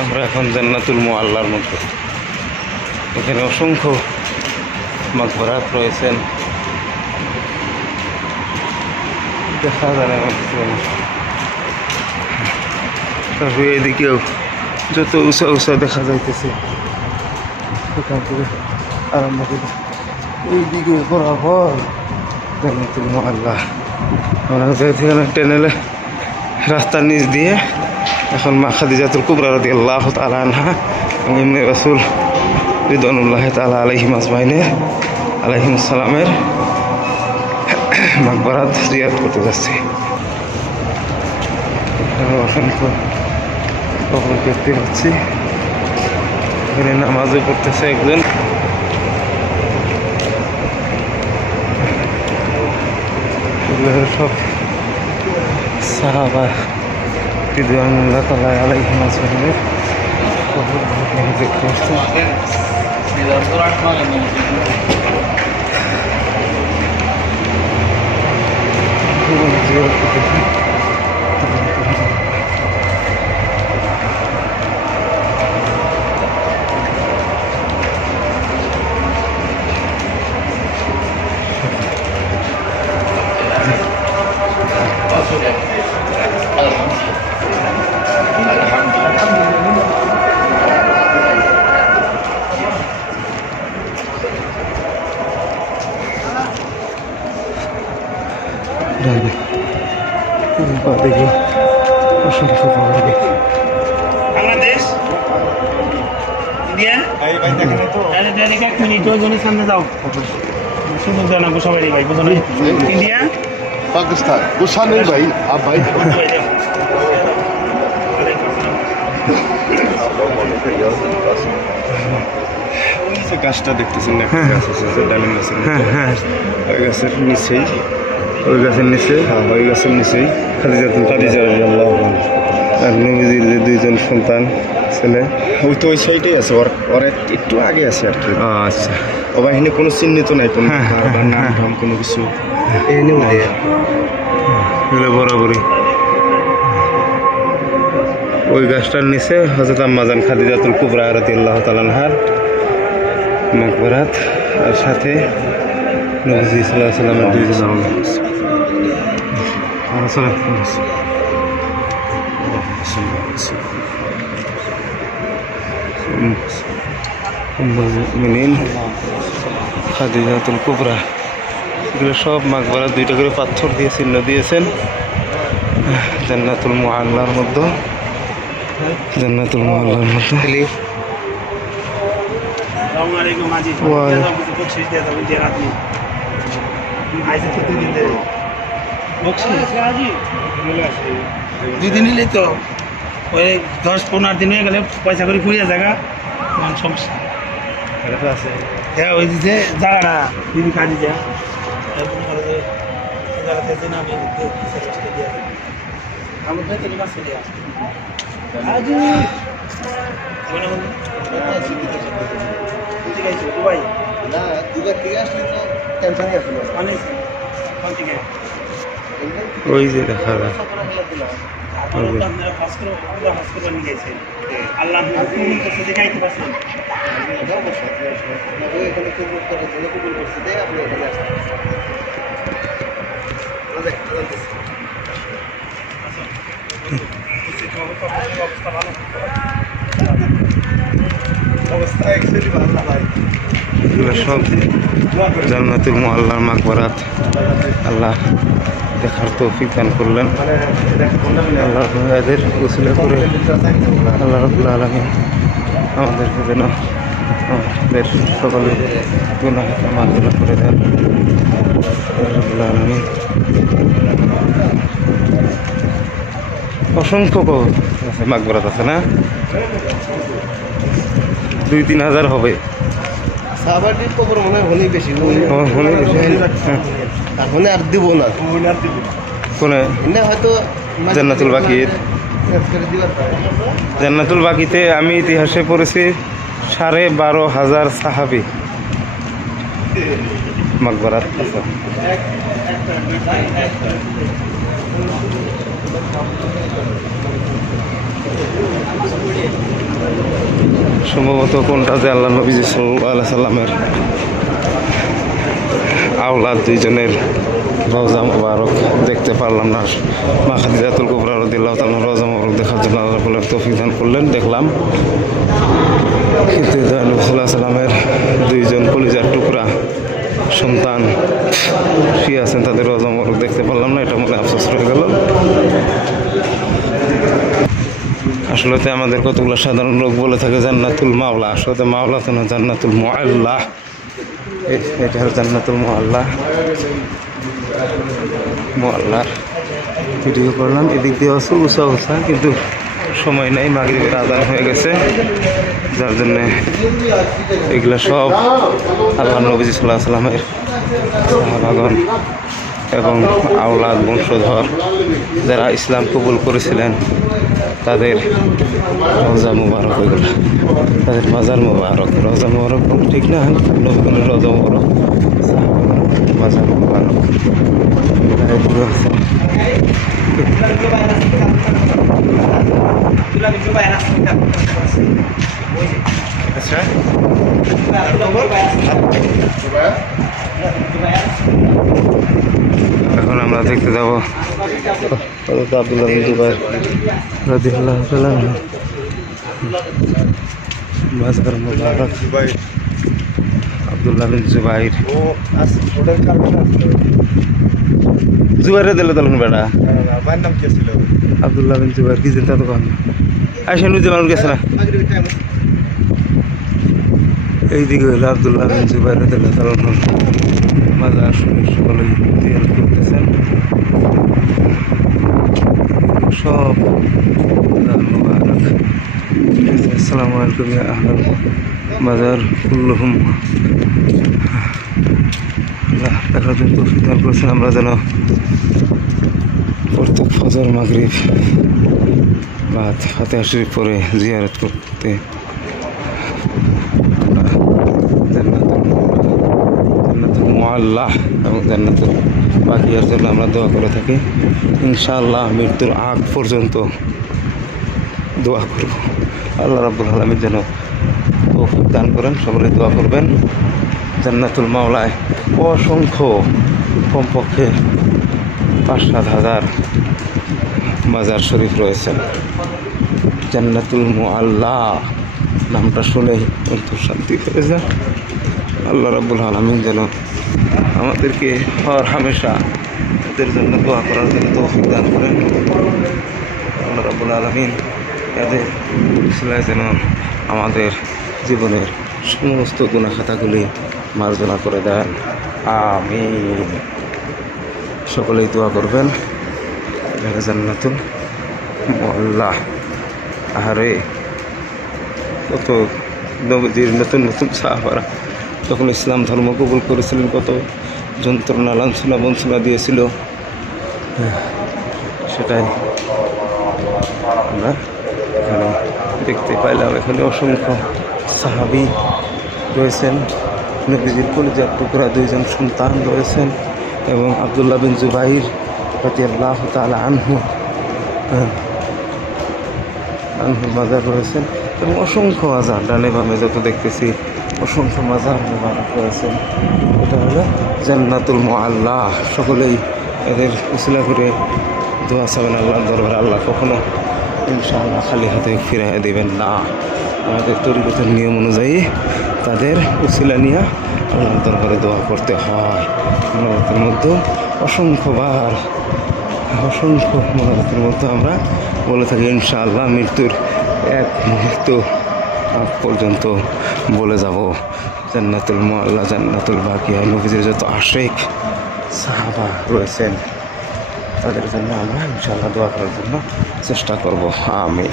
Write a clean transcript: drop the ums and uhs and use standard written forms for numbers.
আমরা এখন জান্নাতুল মুআল্লার মধ্যে। এখানে অসংখ্য মাকবারাত রয়েছেন, দেখা যায় না। তারপরে এদিকেও যত উঁচা উঁচা দেখা যাইতেছে, সেখান থেকে আরম্ভ করে এইদিকে বরাবর জান্নাতুল মুআল্লা। আমরা এখানে টেনেলে রাস্তার নিচ দিয়ে এখন মা খাদিজাতুল কুবরা রাদিয়াল্লাহু তাআলা আনহা এবং ইবনে রাসূল রিদওয়ানুল্লাহি তাআলা আলাইহিম আজমাইনের আলাইহিমুস সালামের মাকবারাত জিয়ারত করতে যাচ্ছি। অসংখ্য কবর দেখতে পাচ্ছি, এখানে নামাজও পড়তেছে একজন। সব সাহাবা রিদওয়ানুল্লাহি তাআলা আলাইহিম আজমাইনের কবর দেখতে পাচ্ছি। দেখি অসংখ্য বাংলাদেশ ইন্ডিয়া এক মিনিট ওই সামনে যাও, সুযোগ দেয় না সবাই ভাই, বুঝো না? ইন্ডিয়া पाकिस्तान गुस्सा नहीं भाई, आप भाई গাছটা দেখতেছেন না, গাছ আছে যে ডালিম গাছের, ওই গাছের নিচেই, ওই গাছের নিচে, ওই গাছের নিচেই খাদিজা রাদিয়াল্লাহু আনহা আর নবীজির যে দুইজন সন্তান ছেলে, ওই তো ওই সাইডেই আছে, ওর একটু আগে আছে আর কি। আচ্ছা, ও বাহিনী কোনো চিহ্নিত নাই, কোনো নাম ধাম কোনো কিছু এখানেও নাই, এগুলো বরাবরই। ওই গাছটার নিচে হযরত আম্মা জান খাদিজাতুল কুবরা রাদিয়াল্লাহু তাআলা আনহার মাকবারাত, আর সাথে নবীজি সাল্লাল্লাহু আলাইহি ওয়াসাল্লামের দুইজন মুমিনিন খাদিজাতুল কুবরা, এগুলো সব মাকবারাত দুইটা করে পাথর দিয়ে চিহ্ন দিয়েছেন জান্নাতুল মুআল্লার মধ্যে। জান্নাতুল মুআল্লার মধ্যে দুদিন নিলে তো ওই 10-15 দিন হয়ে গেলে পয়সা করে ফুরিয়ে জায়গা সমস্যা আছে। হ্যাঁ, ওই যে জায়গাটা দিদি কাজে যা দুবাই না দুবার থেকে আসলে তো টেনশনই আসলে অনেক থেকে ওই যে দেখা যায় আপনারা হজ করে নিয়ে গেছেন, আল্লাহ হুকুম করছে দেখাইতে পারছেন। এখানে কবুল করার জন্য কবুল করছে, দেখ আপনি এখানে আসেন। অবস্থা অ্যাকচুয়ালি ভালো না ভাই, এগুলো সব জান্নাতুল মুআল্লার মাকবারাত। আল্লাহ দেখার তৌফিক দান করলেন, আল্লাহ এদের উসিলা করে আল্লাহ রাব্বুল আলামিন আমাদেরকে যেন আমাদের সকলের গুনাহ মাগফিরাত করে দেন রাব্বুল আলামিন। অসংখ্য মাকবারাত আছে না, 2-3 হাজার হবে। সাহাবাটির কবর মনে হয় হলেই বেশি, এখন আর দিব না কোনে হয়তো জান্নাতুল বাকির। জান্নাতুল বাকিতে আমি ইতিহাসে পড়েছি 12,500 সাহাবী মাকবারাত আছে। সম্ভবত কোনটা যে আল্লাহ নবীজি সাল্লাল্লাহু আলাইহি সাল্লামের আওলাদ দুইজনের রওজা মুবারক দেখতে পারলাম না। মা খাদিজাতুল কুবরা রাদিয়াল্লাহু তাআলা রওজা মুবারক দেখার জন্য আল্লাহ রাব্বুল তৌফিক দান করলেন, দেখলাম। কিন্তু নবী সাল্লাল্লাহু আলাইহি সাল্লামের দুইজন কলিজার টুকরা সন্তান শুয়ে আছেন, তাদের রওজা মুবারক দেখতে পারলাম না, এটা মনে আফসোস রয়ে গেল। আসলে তো আমাদের কতগুলো সাধারণ লোক বলে থাকে জান্নাতুল মাওলা, আসলে মাওলা তো না, জান্নাতুল মুআল্লা। এটা হলো জান্নাতুল মুআল্লা। মুআল্লার ভিডিও করলাম, এদিক দিয়ে আছে উঁচা উঁচা, কিন্তু সময় নেই, মাগরিবের আযান হয়ে গেছে, যার জন্যে এগুলো সব আল্লাহ নবীজি সাল্লাল্লাহু আলাইহি সাল্লামের সাহাবাগণ এবং আওলাদ বংশধর যারা ইসলাম কবুল করেছিলেন তাদের রওজা মুবারক, এগুলো তাদের মাজার মুবারক। রওজা মুবারক ঠিক না, নবীগণের রওজা মুবারক, মাজার মুবারক। আচ্ছা, এখন আমরা দেখতে যাবো আব্দুল্লাহ বিন জুবাইর রাদিয়াল্লাহু তাআলা মাজার মুবারক। আব্দুল্লাহ বিন জুবাইর জুবাইরে দিলে তখন বেড়া নাম কি ছিল? আব্দুল্লাহ বিন জুবাইর কি চিন্তা তো কম আইসা নিজে মানুষ গেছে না। এইদিকে হইলো আব্দুল্লাহ বিন জুবাইর রাদিয়াল্লাহু তাআলা মাজার শরীফ সকলেই জিয়ারত করতেছেন, সব মুবারক। আসসালামু আলাইকুম ইয়া আহলাল মাজার কুল্লুহুম। আল্লাহ দেখার জন্য তৌফিক দান করেছেন, আমরা যেন প্রত্যেক ফজর মাগরিব বাদ ফাতিহা শরীফ পড়ে জিয়ারত করতে জান্নাতুল মুআল্লা এবং জান্নাতুল বাকিয়ার জন্য আমরা দোয়া করে থাকি। ইনশাআল্লাহ মৃত্যুর আগ পর্যন্ত দোয়া করব, আল্লাহ রাব্বুল আলামিন যেন তৌফিক দান করেন। সকলে দোয়া করবেন। জান্নাতুল মাওলায় অসংখ্য, কমপক্ষে ৫-৭ হাজার মাজার শরীফ রয়েছেন। জান্নাতুল মুআল্লা নামটা শুনেই অন্তর শান্তি হয়ে যায়। আল্লাহ রাব্বুল আলামিন যেন আমাদেরকে হর হামেশা এদের জন্য দোয়া করার জন্য তৌফিক দান করেন। আল্লাহ রাব্বুল আলামিন এদের উসিলায় যেন আমাদের জীবনের সমস্ত গুনাহ খাতাগুলি মার্জনা করে দেন, আমিন। সকলেই দোয়া করবেন। জান্নাতুল মুআল্লা। আরে কত নবীজির নতুন নতুন সাহাবারা যখন ইসলাম ধর্ম কবুল করেছিলেন, কত যন্ত্রণা লাঞ্ছনা বঞ্চনা দিয়েছিল, সেটাই আমরা এখানে দেখতে পাইলাম। এখানে অসংখ্য সাহাবী রয়েছেন, নবীজির কলিজার টুকরা দুইজন সন্তান রয়েছেন, এবং আব্দুল্লাহ বিন জুবাইর রাদিয়াল্লাহু তাআলা আনহু মাজার রয়েছেন, এবং অসংখ্য মাজার ডানে বামে যত দেখতেছি অসংখ্য মাজার মুবারক রয়েছেন। এটা হলো জান্নাতুল মুআল্লা। সকলেই এদের উসিলা করে দোয়া চাবেন আল্লাহর দরবারে। আল্লাহ কখনো ইনশাআল্লাহ খালি হাতে ফিরাইয়া দিবেন না। আমাদের তরিকতের নিয়ম অনুযায়ী তাদের উসিলা নিয়ে আল্লাহর দরবারে দোয়া করতে হয়। মনোরতের মধ্যে অসংখ্যবার, অসংখ্য মনোরতের মধ্যে আমরা বলে থাকি ইনশাআল্লাহ মৃত্যুর এক মুহূর্ত আগ পর্যন্ত বলে যাব জান্নাতুল মুআল্লা, জান্নাতুল বাকিয়া। নবীজির যত আশিক সাহাবা রয়েছেন তাদের জন্য আমরা ইনশাআল্লাহ দোয়া করার জন্য চেষ্টা করব, আমিন।